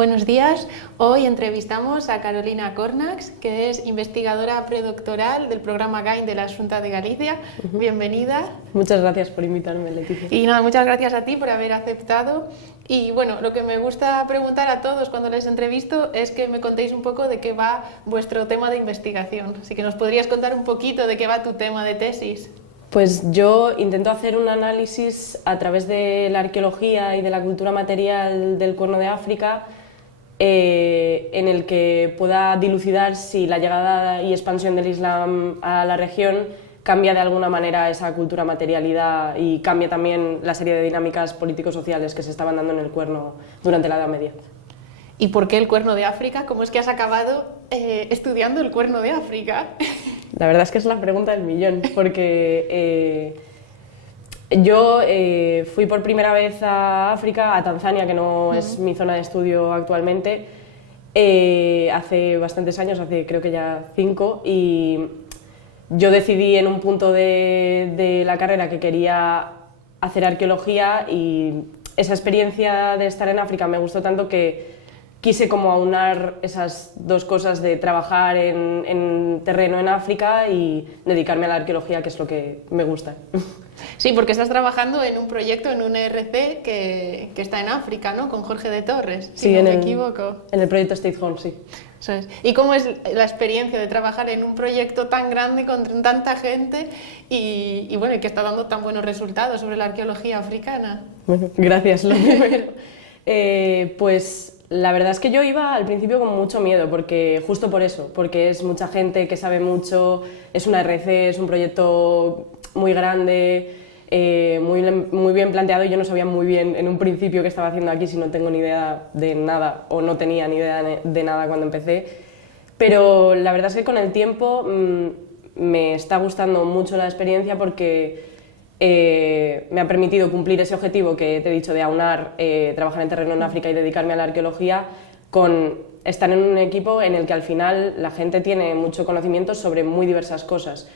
Buenos días. Hoy entrevistamos a Carolina Cornax, que es investigadora predoctoral del programa GAIN de la Xunta de Galicia. Bienvenida. Muchas gracias por invitarme, Leticia. Y nada, muchas gracias a ti por haber aceptado. Y bueno, lo que me gusta preguntar a todos cuando les entrevisto es que me contéis un poco de qué va vuestro tema de investigación. Así que nos podrías contar un poquito de qué va tu tema de tesis. Pues yo intento hacer un análisis a través de la arqueología y de la cultura material del Cuerno de África, en el que pueda dilucidar si la llegada y expansión del Islam a la región cambia de alguna manera esa cultura materialidad y cambia también la serie de dinámicas político-sociales que se estaban dando en el Cuerno durante la Edad Media. ¿Y por qué el Cuerno de África? ¿Cómo es que has acabado estudiando el Cuerno de África? La verdad es que es la pregunta del millón, porque yo fui por primera vez a África, a Tanzania, que no es mi zona de estudio actualmente, hace bastantes años, hace creo que ya 5, y yo decidí en un punto de la carrera que quería hacer arqueología, y esa experiencia de estar en África me gustó tanto que quise como aunar esas dos cosas de trabajar en terreno en África y dedicarme a la arqueología, que es lo que me gusta. Sí, porque estás trabajando en un proyecto, en un ERC que está en África, ¿no? Con Jorge de Torres, si no me equivoco. En el proyecto State Home, sí. Eso es. ¿Y cómo es la experiencia de trabajar en un proyecto tan grande con tanta gente y bueno, y que está dando tan buenos resultados sobre la arqueología africana? Bueno, gracias, lo primero. Pues la verdad es que yo iba al principio con mucho miedo, porque justo por eso, porque es mucha gente que sabe mucho, es una ERC, es un proyecto muy grande, muy bien planteado, y yo no sabía muy bien en un principio qué estaba haciendo aquí si no tengo ni idea de nada, o no tenía ni idea de nada cuando empecé. Pero la verdad es que con el tiempo me está gustando mucho la experiencia, porque me ha permitido cumplir ese objetivo que te he dicho de aunar, trabajar en terreno en África y dedicarme a la arqueología, con estar en un equipo en el que al final la gente tiene mucho conocimiento sobre muy diversas cosas.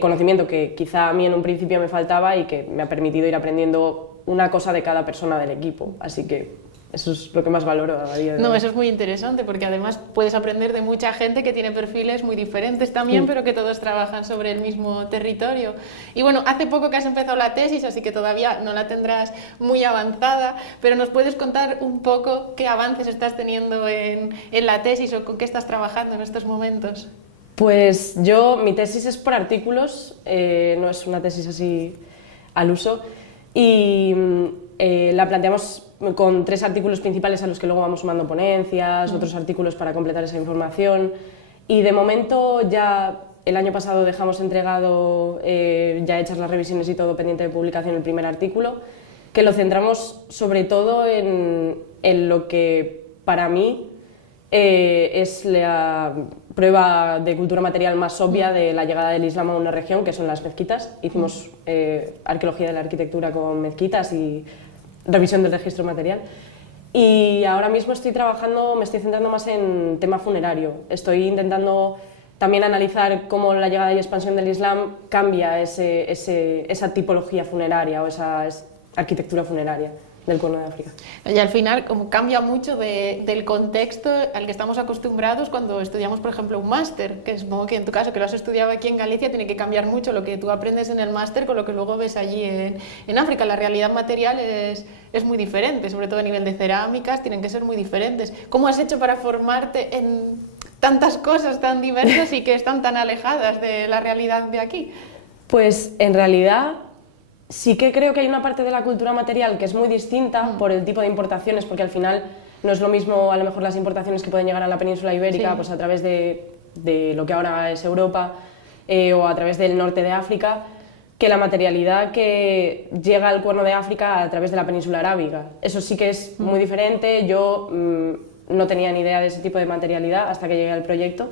Conocimiento que quizá a mí en un principio me faltaba y que me ha permitido ir aprendiendo una cosa de cada persona del equipo. Así que eso es lo que más valoro a día de hoy. No, eso es muy interesante, porque además puedes aprender de mucha gente que tiene perfiles muy diferentes también, pero que todos trabajan sobre el mismo territorio. Y bueno, hace poco que has empezado la tesis, así que todavía no la tendrás muy avanzada, pero ¿nos puedes contar un poco qué avances estás teniendo en la tesis o con qué estás trabajando en estos momentos? Pues mi tesis es por artículos, no es una tesis así al uso, y la planteamos con 3 artículos principales a los que luego vamos sumando ponencias, otros artículos para completar esa información, y de momento ya el año pasado dejamos entregado, ya hechas las revisiones y todo, pendiente de publicación, el primer artículo, que lo centramos sobre todo en lo que para mí es la prueba de cultura material más obvia de la llegada del Islam a una región, que son las mezquitas. Hicimos arqueología de la arquitectura con mezquitas y revisión del registro material. Y ahora mismo me estoy centrando más en tema funerario. Estoy intentando también analizar cómo la llegada y expansión del Islam cambia esa tipología funeraria o esa arquitectura funeraria del Cuerno de África. Y al final, como cambia mucho del contexto al que estamos acostumbrados cuando estudiamos, por ejemplo, un máster, que supongo que en tu caso, que lo has estudiado aquí en Galicia, tiene que cambiar mucho lo que tú aprendes en el máster con lo que luego ves allí en África. La realidad material es muy diferente, sobre todo a nivel de cerámicas, tienen que ser muy diferentes. ¿Cómo has hecho para formarte en tantas cosas tan diversas y que están tan alejadas de la realidad de aquí? Pues en realidad sí que creo que hay una parte de la cultura material que es muy distinta por el tipo de importaciones, porque al final no es lo mismo a lo mejor las importaciones que pueden llegar a la península ibérica, pues a través de lo que ahora es Europa, o a través del norte de África, que la materialidad que llega al Cuerno de África a través de la península arábiga. Eso sí que es muy diferente. Yo no tenía ni idea de ese tipo de materialidad hasta que llegué al proyecto,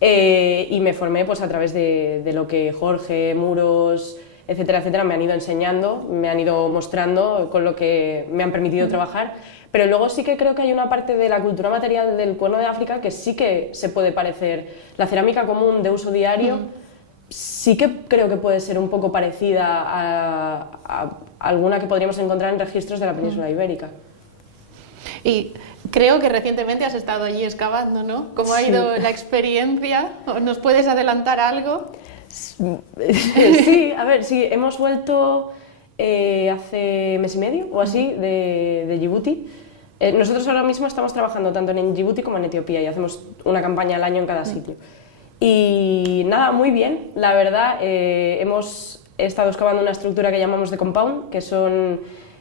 y me formé pues a través de lo que Jorge, Muros, etcétera, etcétera, me han ido enseñando, me han ido mostrando, con lo que me han permitido trabajar. Pero luego sí que creo que hay una parte de la cultura material del Cuerno de África que sí que se puede parecer. La cerámica común de uso diario sí que creo que puede ser un poco parecida a alguna que podríamos encontrar en registros de la península ibérica. Y Creo que recientemente has estado allí excavando, ¿no? ¿Cómo ha ido la experiencia? ¿Nos puedes adelantar algo? Sí, a ver, sí, hemos vuelto hace mes y medio o así de Djibouti. Nosotros ahora mismo estamos trabajando tanto en Djibouti como en Etiopía y hacemos una campaña al año en cada sitio. Y nada, muy bien, la verdad. Hemos estado excavando una estructura que llamamos de compound, que son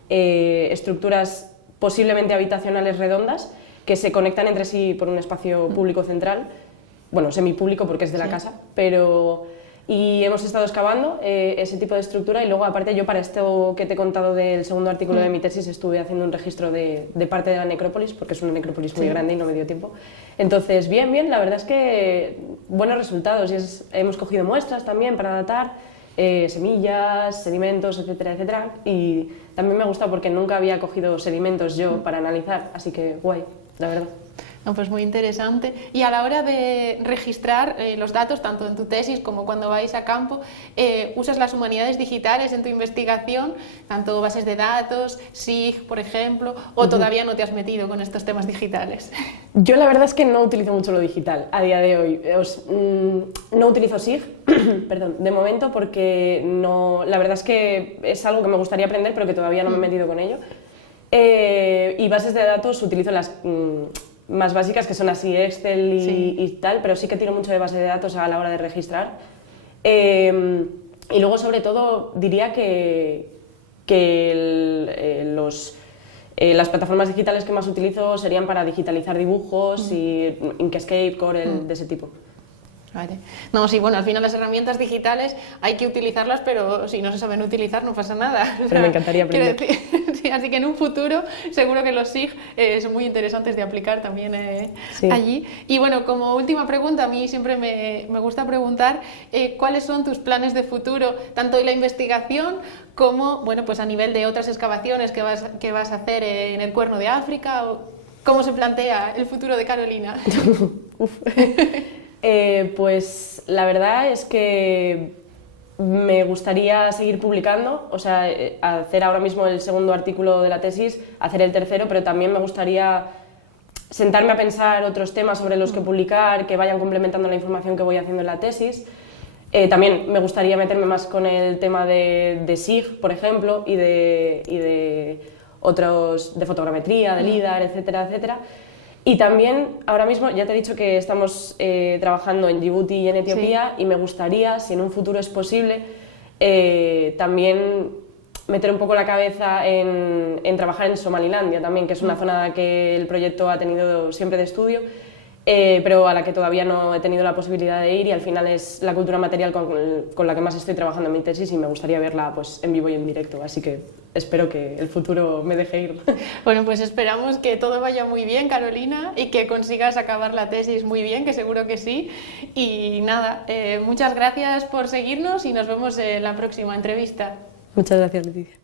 estructuras posiblemente habitacionales redondas que se conectan entre sí por un espacio público central, bueno, semipúblico porque es de la casa, pero... Y hemos estado excavando ese tipo de estructura y luego aparte yo para esto que te he contado del segundo artículo de mi tesis estuve haciendo un registro de parte de la necrópolis, porque es una necrópolis muy grande y no me dio tiempo. Entonces, bien, bien, la verdad es que buenos resultados y hemos cogido muestras también para datar semillas, sedimentos, etcétera, etcétera. Y también me ha gustado porque nunca había cogido sedimentos yo para analizar, así que guay, la verdad. No, pues muy interesante. Y a la hora de registrar los datos, tanto en tu tesis como cuando vais a campo, ¿usas las humanidades digitales en tu investigación? Tanto bases de datos, SIG, por ejemplo, o todavía no te has metido con estos temas digitales? Yo la verdad es que no utilizo mucho lo digital a día de hoy. No utilizo SIG, perdón, de momento porque no, la verdad es que es algo que me gustaría aprender pero que todavía no me he metido con ello. Y bases de datos utilizo las... más básicas, que son así Excel y tal, pero sí que tiro mucho de base de datos a la hora de registrar. Y luego, sobre todo, diría que las plataformas digitales que más utilizo serían para digitalizar dibujos y Inkscape, Corel, de ese tipo. Vale. No, sí, bueno, al final las herramientas digitales hay que utilizarlas, pero si no se saben utilizar no pasa nada. Pero me encantaría aprender. Sí, así que en un futuro seguro que los SIG son muy interesantes de aplicar también allí. Y bueno, como última pregunta, a mí siempre me gusta preguntar ¿cuáles son tus planes de futuro, tanto en la investigación como bueno, pues a nivel de otras excavaciones que vas a hacer en el Cuerno de África? ¿Cómo se plantea el futuro de Carolina? Pues la verdad es que me gustaría seguir publicando, o sea, hacer ahora mismo el segundo artículo de la tesis, hacer el tercero, pero también me gustaría sentarme a pensar otros temas sobre los que publicar, que vayan complementando la información que voy haciendo en la tesis. También me gustaría meterme más con el tema de SIG, por ejemplo, y de otros, de fotogrametría, de LIDAR, etcétera, etcétera. Y también, ahora mismo, ya te he dicho que estamos trabajando en Djibouti y en Etiopía y me gustaría, si en un futuro es posible, también meter un poco la cabeza en trabajar en Somalilandia también, que es una zona que el proyecto ha tenido siempre de estudio, pero a la que todavía no he tenido la posibilidad de ir y al final es la cultura material con la que más estoy trabajando en mi tesis y me gustaría verla pues, en vivo y en directo, así que espero que el futuro me deje ir. Bueno, pues esperamos que todo vaya muy bien, Carolina, y que consigas acabar la tesis muy bien, que seguro que sí. Y nada, muchas gracias por seguirnos y nos vemos en la próxima entrevista. Muchas gracias, Leticia.